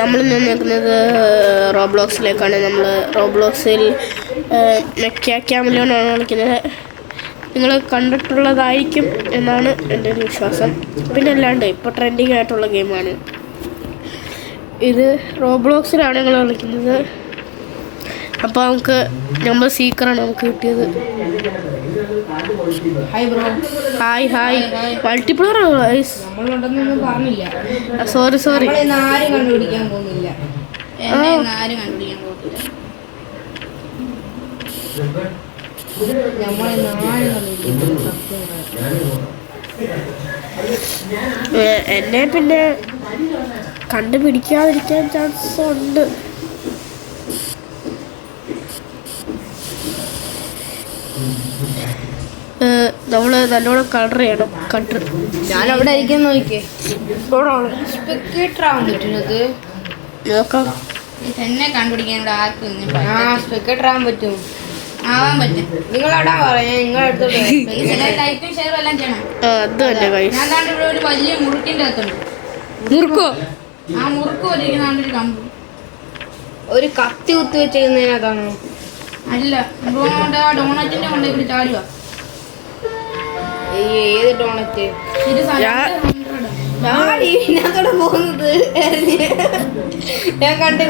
നമ്മൾ നിൽക്കുന്നത് റോബ്ലോക്സിലേക്കാണ്. നമ്മൾ റോബ്ലോക്സിൽ മെക്കാക്യാമിലോനാണ് കളിക്കുന്നത്. നിങ്ങൾ കണ്ടിട്ടുള്ളതായിരിക്കും എന്നാണ് എൻ്റെ ഒരു വിശ്വാസം. പിന്നെ അല്ലാണ്ട് ഇപ്പോൾ ട്രെൻഡിങ് ആയിട്ടുള്ള ഗെയിമാണ് ഇത്. റോബ്ലോക്സിലാണ് ഞങ്ങൾ കളിക്കുന്നത്. അപ്പോൾ നമ്മൾ സീക്കറാണ് നമുക്ക് കിട്ടിയത്. ഹായ് മൾട്ടിപ്ലെയർ നമ്മളുണ്ടെന്നൊന്നും പറഞ്ഞില്ല. സോറി ആരും കണ്ടുപിടിക്കാൻ പോകുന്നില്ല. ആരും കണ്ടുപിടിക്കാൻ പോകുന്നില്ല. എന്നെ പിന്നെ കണ്ടുപിടിക്കാതിരിക്കാൻ ചാൻസ് ഉണ്ട്. നമ്മൾ നല്ലോണം കളർ ചെയ്യണം. ഞാൻ അവിടെ ഇരിക്കാൻ നോക്കിയേ. സ്പെക്ടേറ്റർ ആവാൻ പറ്റുന്നത് നോക്കാം. എന്നെ കണ്ടുപിടിക്കാൻ ആർക്കും സ്പെക്ടേറ്റർ ആവാൻ പറ്റും. നിങ്ങളവിടെ പറയാം. നിങ്ങളടുത്തോട്ട് ലൈക്കും ഷെയറും എല്ലാം ചെയ്യണം. ഞാൻ ഇവിടെ ഒരു വലിയ മുറുക്കിൻ്റെ അകത്തുണ്ട്. മുറുക്കോ? ആ മുറുക്ക് പോലിരിക്കുന്ന ഒരു കമ്പ്. ഒരു കത്തി കുത്തി വെച്ചിരുന്നതിനകത്താണോ? അല്ല, ഡോണറ്റിന്റെ കൊണ്ടേ കൂടി ചാടുക. ഏത് ഡോണറ്റ്? ഇതിനകത്തോടെ പോകുന്നത് ഞാൻ കണ്ട്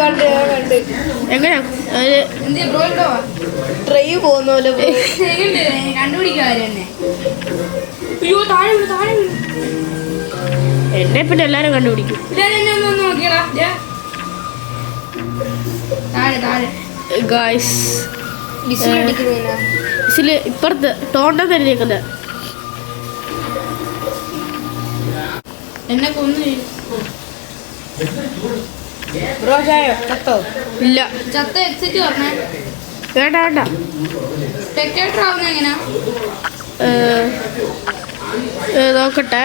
എങ്ങനെയാ ട്രൈ പോകുന്ന പോലെ കണ്ടുപിടിക്കാറ് തന്നെ. അയ്യോ താഴെ എന്നെ പിന്നെ എല്ലാരും കണ്ടുപിടിക്കും. നോക്കിയടാ താഴെ ഗായ്സ് ഇപ്പുറത്ത് ടോണ്ട തരുന്നേക്കുന്നത് എന്നെ കൊന്നു. ചത്തോ? ഇല്ല. ചത്ത എക്സിറ്റ് പറഞ്ഞേ. വേണ്ട. സ്പെക്ടേറ്റർ ആവുന്ന എങ്ങനെയാ നോക്കട്ടെ.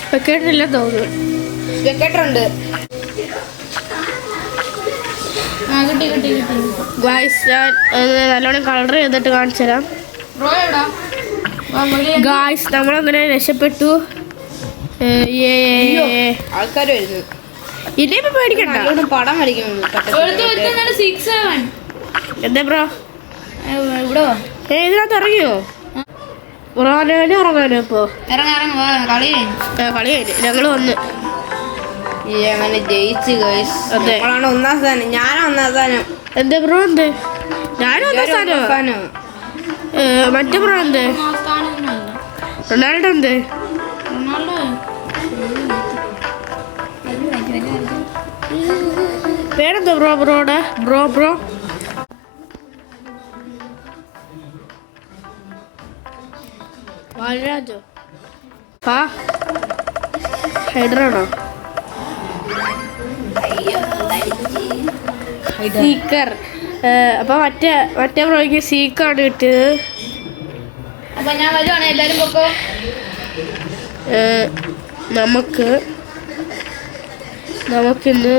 സ്പെക്ടേറ്റർ ഇല്ല തോന്നുന്നു. സ്പെക്ടേറ്റർ ഉണ്ട്. കിട്ടി. ഗായ്സ് ഞാൻ നല്ലോണം കളർ ചെയ്തിട്ട് കാണിച്ചു തരാം. ഗായ്സ് നമ്മളങ്ങനെ രക്ഷപ്പെട്ടു. ആൾക്കാർ വരുന്നു. ഇനിയിപ്പോ പേടിക്കണ്ട. പടം വരയ്ക്കുന്നു. എന്താ ബ്രോ ഇവിടെ ഇതിനകത്ത് ഇറങ്ങിയോ? ഇറങ്ങാനോ? ഇപ്പോ കളി കഴിഞ്ഞു. ഞങ്ങള് വന്ന് അങ്ങനെ ജയിച്ചു. നമ്മളാണ് ഒന്നാം സ്ഥാനം. ഞാനാ ഒന്നാം സ്ഥാനം. എന്താ ബ്രോ? എന്ത് ഞാനും ഒന്നാം സ്ഥാനം. മറ്റേ ബ്രോ എന്ത്? റൊണാൾഡോ എന്ത്? പേരെന്താ ബ്രോയുടെ? ബ്രോ വാൽരാജോ? ഹൈഡറാണോ? സീക്കർ. അപ്പൊ മറ്റേ ബ്രോയ്ക്ക് സീക്കാണ് കിട്ടിയത്. അപ്പൊ ഞാൻ വരുവാണ്. എല്ലാരും പൊക്കോ. നമുക്കിന്ന്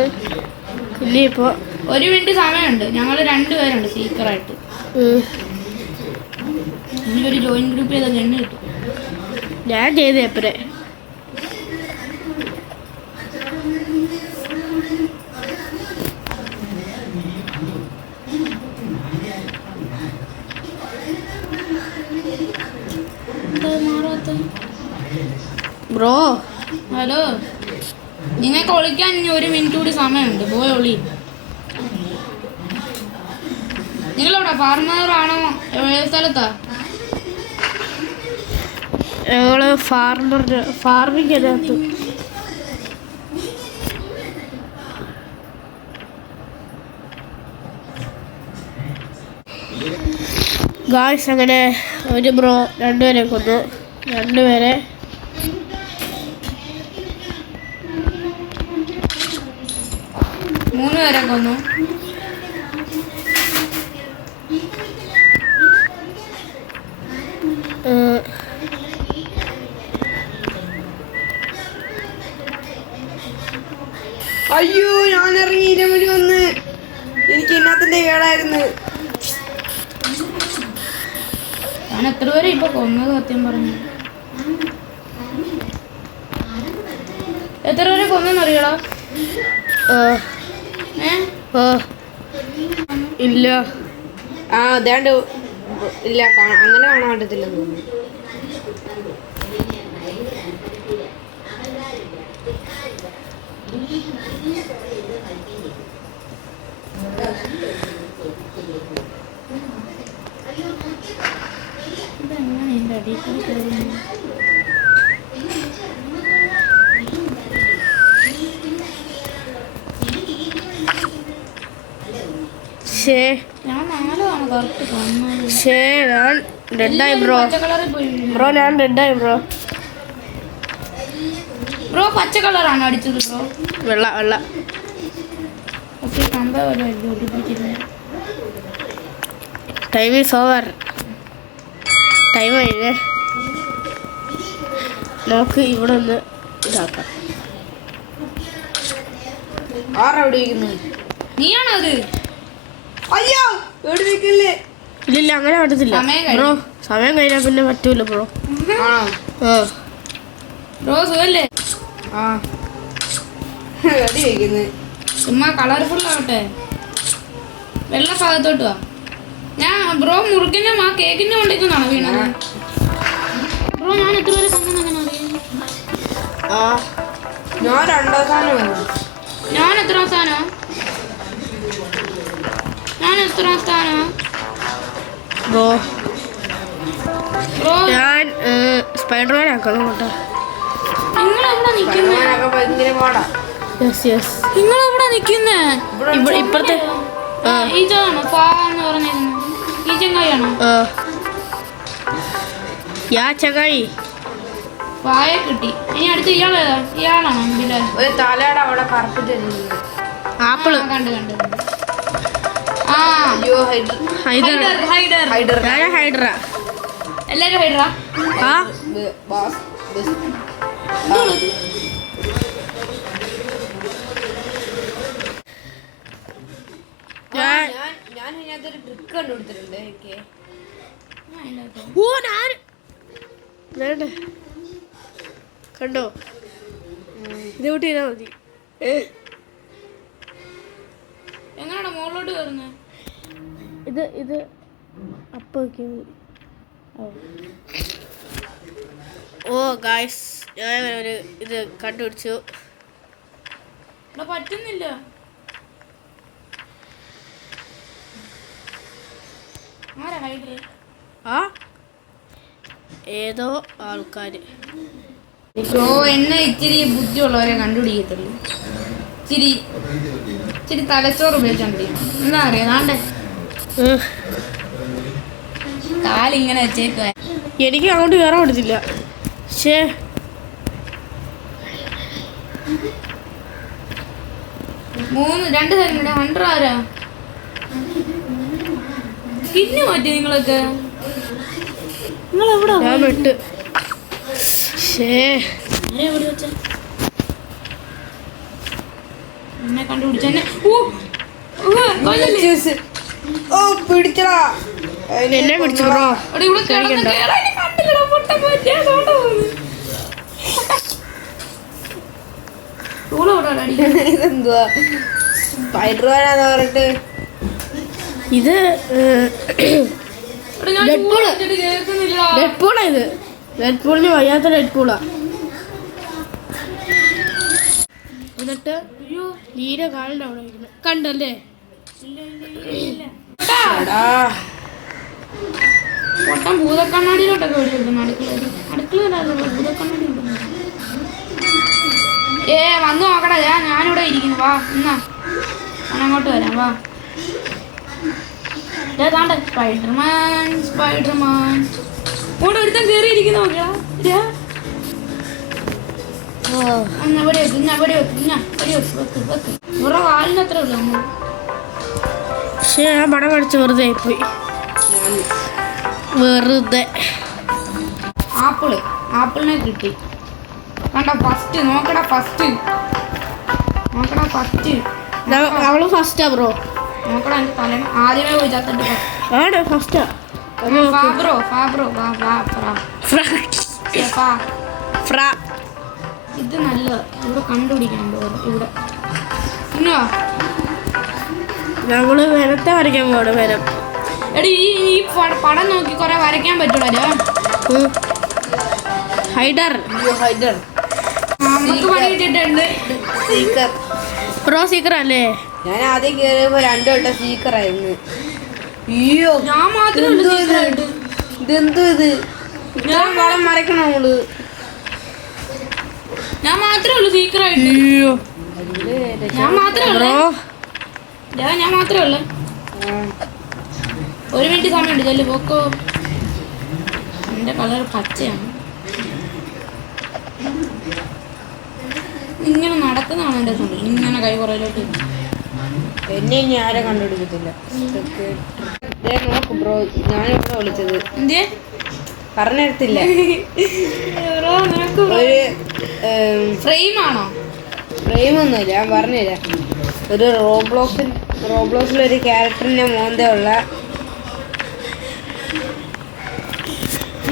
ഇനിയിപ്പോ 1 മിനിറ്റ് സമയമുണ്ട്. ഞങ്ങൾ 2 പേരുണ്ട് സീക്കറായിട്ട്. ഇനിയൊരു ജോയിൻ ഗ്രൂപ്പ് ചെയ്ത ഗണ്ണ് കിട്ടും. ഞാൻ ചെയ്ത എപ്പരെ ബ്രോ. ഹലോ, നിങ്ങൾക്ക് ഒളിക്കാൻ ഇനി 1 മിനിറ്റ് കൂടി സമയമുണ്ട്. പോയി ഒളി. നിങ്ങളെവിടെ? ഫാർമറാണോ? സ്ഥലത്താ? ഞങ്ങള് ഫാർമിംഗ് അതിനകത്ത്. ഗായ്സ് അങ്ങനെ ഒരു ബ്രോ 2 പേരെ കൊന്നു. 2 പേരെ 3 പേരെ കൊന്നു. അയ്യോ, ഞാൻ ഇറങ്ങി ഇരമണി വന്ന്. എനിക്ക് ഇന്നത്തെ കേടായിരുന്നു. ഞാൻ എത്ര പേരെ ഇപ്പൊ കൊന്നത് സത്യം പറഞ്ഞു. എത്ര പേരെ കൊന്നറിയടാ? ഇല്ല. അതാണ്ട് ഇല്ല, അങ്ങനെ കാണാൻ പറ്റത്തില്ലെന്ന് തോന്നുന്നു. ഞാൻ ഡെഡായി ബ്രോ. ഞാൻ ഡെഡായി ബ്രോ. ബ്രോ പച്ച കളറാണ് അടിച്ചത് ബ്രോ. വെള്ള. Time is over. ടൈം കഴിഞ്ഞേ. നമുക്ക് ഇവിടെ ഒന്ന് ഇതാക്കാം. നീയാണോ അത്? അയ്യോ ഇല്ല അങ്ങനെ പറ്റത്തില്ല ബ്രോ. സമയം കഴിഞ്ഞാൽ പിന്നെ പറ്റൂല ബ്രോ. ബ്രോ സുഖല്ലേ? ചുമ്മാ കളർഫുൾ ആവട്ടെ. വെള്ള ഭാഗത്തോട്ട് വാ. ഞാൻ ബ്രോ മുറുക്കിന്റെ ആ കേക്കിന്റെ കൊണ്ടേക്കുന്നാണോ വീണത്? ബ്രോ ഞാൻ എത്ര പേരെ കൊന്നെന്ന് അറിയാം? ഞാൻ 2ാം സ്ഥാനം. ഞാൻ എത്രാം സ്ഥാനം? ബ്രോ ഞാൻ സ്പൈഡർമാൻ ആക്കണം കേട്ടോ. നിങ്ങളെവിടെ നിൽക്കുന്നേ? നിങ്ങളെവിടെ നിൽക്കുന്നേ? ഇപ്പഴത്തെ ഇതാണോ എന്ന് പറഞ്ഞേക്കുന്നത്? ഈ ചങ്ങായിയാണോ? ചങ്ങായി പായ കിട്ടി. ഇനി അടുത്ത് ഇയാളേതാ? ഇയാളാണോ മുമ്പില്? ഒരു തലയുടെ അവിടെ കറുപ്പിട്ട് ആപ്പിള് കണ്ട്. ഹൈഡ്ര. എല്ലാരും ഹൈഡ്ര. ഞാൻ ഇതിനകത്തൊരു ട്രിക്ക് കണ്ടുപിടിച്ചിട്ടുണ്ട്. കണ്ടോ? ഇത് കൂട്ടി ചെയ്താൽ മതി. എങ്ങനെയാണോ മുകളിലോട്ട് കയറുന്നത്? ഇത് അപ്പം ഗായ്സ് ഞാൻ ഒരു ഇത് കണ്ടുപിടിച്ചു. പറ്റുന്നില്ല. ഏതോ ആൾക്കാര് എന്നെ ഇച്ചിരി ബുദ്ധിയുള്ളവരെ കണ്ടുപിടിക്കത്തുള്ളൂ. ഇച്ചിരി തലച്ചോറ് ഉപയോഗിച്ചോണ്ടി. എന്താ അറിയാം നാണ്ടെ കാലിങ്ങനെ വെച്ചേക്കുക. എനിക്ക് അങ്ങോട്ട് കയറാൻ പറ്റത്തില്ല. പക്ഷേ 2 സെക്കൻഡ് 100 ആരാ സ്കിന്ന് മാറ്റി? നിങ്ങളൊക്കെ നിങ്ങളെവിടെ? ഞാൻ വിട്ട് എന്നെ കണ്ടുപിടിച്ച എന്നെ പിടിച്ചു ബ്രോ. ഇതെന്തുവാ സ്പൈഡർമാനാന്ന് പറഞ്ഞിട്ട്? ഇത് ഡെഡ്പൂളാ. ഇത് ഡെഡ്പൂളിന് വയ്യാത്ത ഡെഡ്പൂളാ. എന്നിട്ട് നീര കാലിൻ്റെ അവിടെ ഇരിക്കുന്നത് കണ്ടല്ലേ? പൊട്ടം ഭൂതക്കണ്ണാടിയിലോട്ടൊക്കെ ഓടിക്കുന്നു. അടുക്കള ഭൂതക്കണ്ണാടി വന്നു നോക്കടാ. ഞാനിവിടെ ഇരിക്കുന്നു. വാ എന്നാ ഞാൻ അങ്ങോട്ട് വരാം. വാ. സ്പൈഡർമാൻ ഇവിടെ ഒരുത്തൻ കയറിയിരിക്കുന്നു. നോക്കിയാ ഇവിടെ കാലിന് അത്ര ഉള്ളു. പക്ഷേ ഞാൻ പടം കടിച്ച് വെറുതെ ആയിപ്പോയി. വെറുതെ ആപ്പിളിനെ കിട്ടി. കണ്ട ഫസ്റ്റ് നോക്കടാ. അവള് ഫസ്റ്റാ ബ്രോ. നോക്കടാ എന്റെ തല ആദ്യമേ പോയി ചത്തിട്ട്. ആണ് ഫസ്റ്റാ. ഇത് നല്ല ഇവിടെ കണ്ടുപിടിക്കാൻ ഇവിടെ ഇന്നോ നമ്മള് വനത്തെ വരയ്ക്കാൻ പോകണം വനം. എടി ഈ പടം നോക്കി കുറെ വരയ്ക്കാൻ പറ്റുള്ളൂ. ഹൈഡർ ഹൈഡർ നമുക്ക് പണി കിട്ടിയിട്ടുണ്ട്. സീക്കർ പ്രോ സീക്കർ അല്ലേ? ഞാൻ ആദ്യം കയറിയപ്പോ 2 വട്ടം സീക്കറായിരുന്നു. അയ്യോ ഞാൻ മാത്രം ഇതെന്തോ ഇത് ഇത്രയും വളം മറക്കണം നമ്മള്. ഞാൻ മാത്രമേ ഉള്ളൂ സീക്രട്ട്. ഞാൻ മാത്രമേ ഉള്ളൂ. ഞാൻ മാത്രമേ ഉള്ളൂ. 1 മിനിറ്റ് സമയമുണ്ട്. ചെല്ലു പോക്കോ. എൻ്റെ കളർ പച്ചയാണ്. ഇങ്ങനെ നടക്കുന്നതാണ് എൻ്റെ തുണി. ഇങ്ങനെ കൈ കുറയിലോട്ട്. എന്നെ ഇനി ആരെ കണ്ടുപിടിക്കത്തില്ല. നോക്ക് ബ്രോ, ഞാനിവിടെ വിളിച്ചത് എന്തേ പറഞ്ഞിടത്തില്ല. ഒരു ഫ്രെയിമാണോ? ഫ്രെയിമൊന്നുമില്ല, ഞാൻ പറഞ്ഞില്ല. ഒരു റോബ്ലോക്സിലൊരു ക്യാരക്ടറിൻ്റെ മോന്തയുള്ള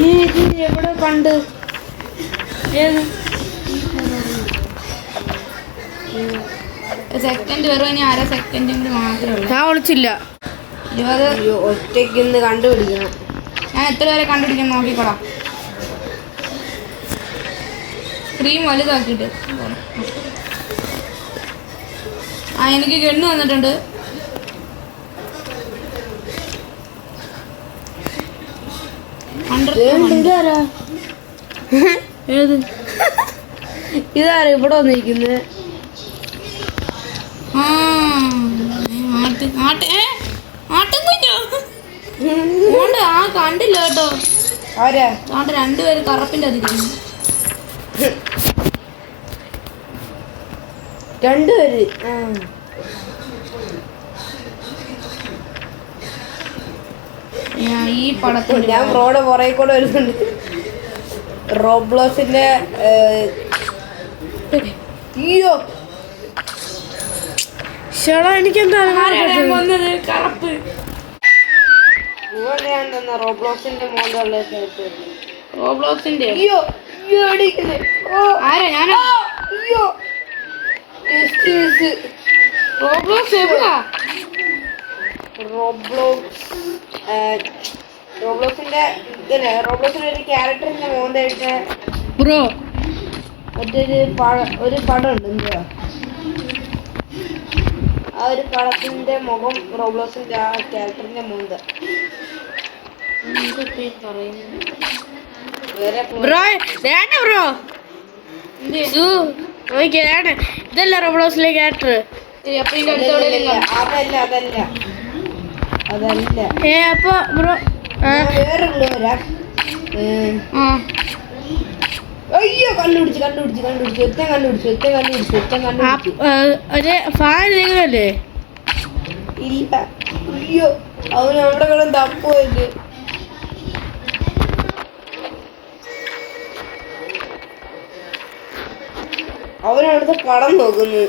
ഇത് എവിടെ കണ്ട്? ഏത് സെക്കൻഡ് വെറും ഇനി 1/2 സെക്കൻഡ് കൂടി മാത്രമേ ഉള്ളൂ. ഞാൻ വിളിച്ചില്ല. 20 ഒറ്റയ്ക്കൊന്ന് കണ്ടുപിടിക്കണം. ഞാൻ എത്ര വരെ കണ്ടുപിടിക്കാൻ നോക്കിക്കോളാം. സ്ക്രീൻ വലുതാക്കിയിട്ട്. എനിക്ക് ഗണ്ണ് വന്നിട്ടുണ്ട്. ഇതാരാ ഏത് ഇതാരാ ഇവിടെ വന്നിരിക്കുന്നത്? കണ്ടില്ല കേട്ടോ. ആരാ? 2 പേര് കറപ്പിന്റെ അതിരിക്കുന്നു. 2 പേര്. ഈ പടത്തിൽ ഞാൻ ബ്രോയുടെ പുറകെ കൂടെ വരുന്നുണ്ട്. റോബ്ലോസിന്റെ അയ്യോ ചേട്ടാ എനിക്കെന്താ വന്നത് കറപ്പ്. റോബ്ലോസിന്റെ മോണ്ടുള്ള റോബ്ലോക്സിന്റെ അയ്യോ അയ്യോ അടിക്കുന്നേ. ആരാ? ഞാനാ. അയ്യോ റോബ്ലോക്സ് എവിടാ? റോബ്ലോസിന്റെ ഇതല്ലേ, റോബ്ലോസിന്റെ ഒരു ക്യാരക്ടറിന്റെ മോന്തായിട്ട് ബ്രോ ഒരു പടം ഉണ്ട്. എന്താ ആ ഒരു പടത്തിന്റെ മുഖം റോബ്ലോസിന്റെ ആ ക്യാരക്ടറിന്റെ മോന്ത. ബ്രോ ബ്രോ നോക്കിയാണ്. ഇതല്ല റോബ്ലോക്സിലെ ക്യാരക്ടർ. അതല്ല അപ്പൊ ബ്രോ വേറെ അയ്യോ കണ്ടുപിടിച്ചു ഒറ്റ കണ്ടുപിടിച്ചു. ഒരു ഫാൻ നിങ്ങളല്ലേ? ഇല്ല. അയ്യോ അവന് അവിടെ കിടന്ന് തപ്പുമല്ലേ. അവനവിടുത്തെ പടം നോക്കുന്നു.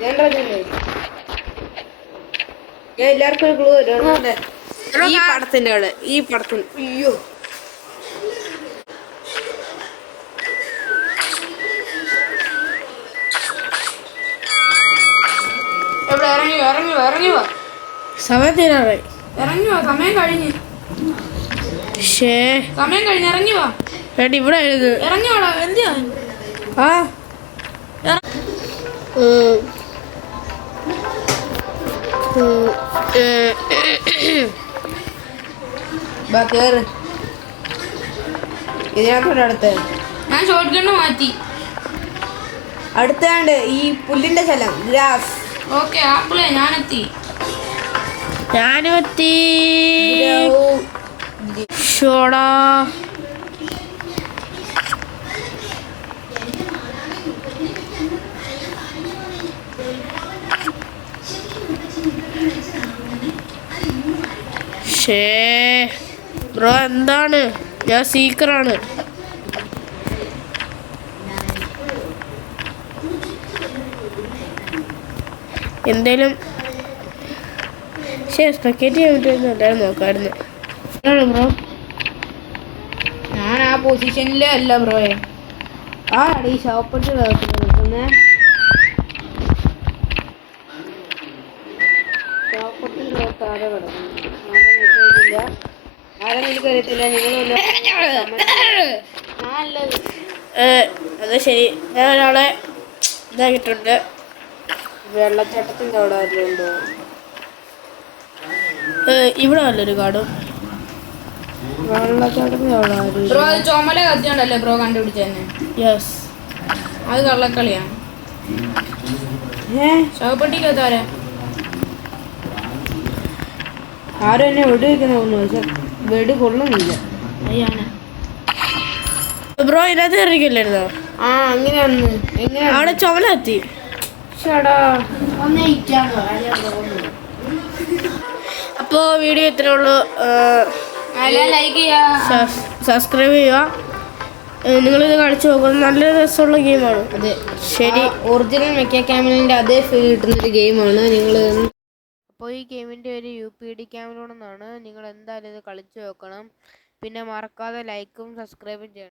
ഞാൻ എല്ലാവർക്കും ഒരു ക്ലൂ തരും. ഈ പടത്തിന്റെ അവിടെ ഈ പടത്തിന് അയ്യോ ഇറങ്ങി വാ. സമയം തീരാറായി. ഇറങ്ങി വാ, സമയം കഴിഞ്ഞ്. സമയം കഴിഞ്ഞ് ഇറങ്ങി വാ. ഇവിടെ എഴുത്. ഇറങ്ങി വാടാ. എന്തിയാ? ആ കേറ് ഇതിനകത്തോടെ അടുത്ത്. ഞാൻ ഷോർട്ട് ഗണ്ണ് മാറ്റി. അടുത്താണ്ട് ഈ പുല്ലിന്റെ സ്ഥലം ഗ്രാസ്. ഓക്കെ ആപ്പിളെ ഞാനെത്തി. ഞാനും എത്തി. ഷോടാ ബ്രോ എന്താണ്? ഞാൻ സീക്കറാണ്. എന്തേലും സ്പെക്കറ്റ് ചെയ്യാൻ പറ്റുമെന്ന് എല്ലാവരും നോക്കാമായിരുന്നു. ബ്രോ ഞാൻ ആ പൊസിഷനിലേ അല്ല ബ്രോയെ. ആ ഈ ഷോപ്പിട്ട് നിൽക്കുന്നേ ഷോപ്പിട്ട് താഴെ കിടക്കില്ല. ആരും എനിക്കറിയത്തില്ല. നിങ്ങൾ അത് ശരി. ഞാൻ ഒരാളെ ഇതാക്കിയിട്ടുണ്ട്. വെള്ളച്ചാട്ടത്തിൻ്റെ അവിടെ ആരെങ്കിലും ഉണ്ടോ? ഇവിടെ നല്ലൊരു കാടും. വെള്ളച്ചാട്ടത്തിൻ്റെ അവിടെ ആരും ബ്രോ അത് ചുമല കത്തിയോണ്ടല്ലേ ബ്രോ കണ്ടുപിടിച്ചതന്നെ? യെസ്. അത് കള്ളക്കളിയാണ്. ശവപ്പെട്ടിക്കത്താരാ? ആരും എന്നെ വെടി വെക്കുന്ന തോന്നുന്നു. പക്ഷെ വെടി കൊള്ളുന്നില്ല. അയ്യാണ് ബ്രോ ഇതിനകത്ത് കയറിക്കില്ലായിരുന്നോ? ആ അങ്ങനെയാന്ന്. എങ്ങനെ അവിടെ ചുമല എത്തി. ചേടാ അപ്പോൾ വീഡിയോ ഇത്രേ ഉള്ളൂ. ലൈക്ക് ചെയ്യാ, സബ്സ്ക്രൈബ് ചെയ്യുക. നിങ്ങളിത് കളിച്ചു നോക്കുക. നല്ല രസമുള്ള ഗെയിമാണ്. അതെ ശരി. ഒറിജിനൽ മെക്ക ക്യാമലിൻ്റെ അതേ ഫീൽ കിട്ടുന്നൊരു ഗെയിമാണ്. നിങ്ങൾ അപ്പോൾ ഈ ഗെയിമിൻ്റെ ഒരു UPD ക്യാമറോണെന്നാണ്. നിങ്ങൾ എന്തായാലും ഇത് കളിച്ചു നോക്കണം. പിന്നെ മറക്കാതെ ലൈക്കും സബ്സ്ക്രൈബും ചെയ്യണം.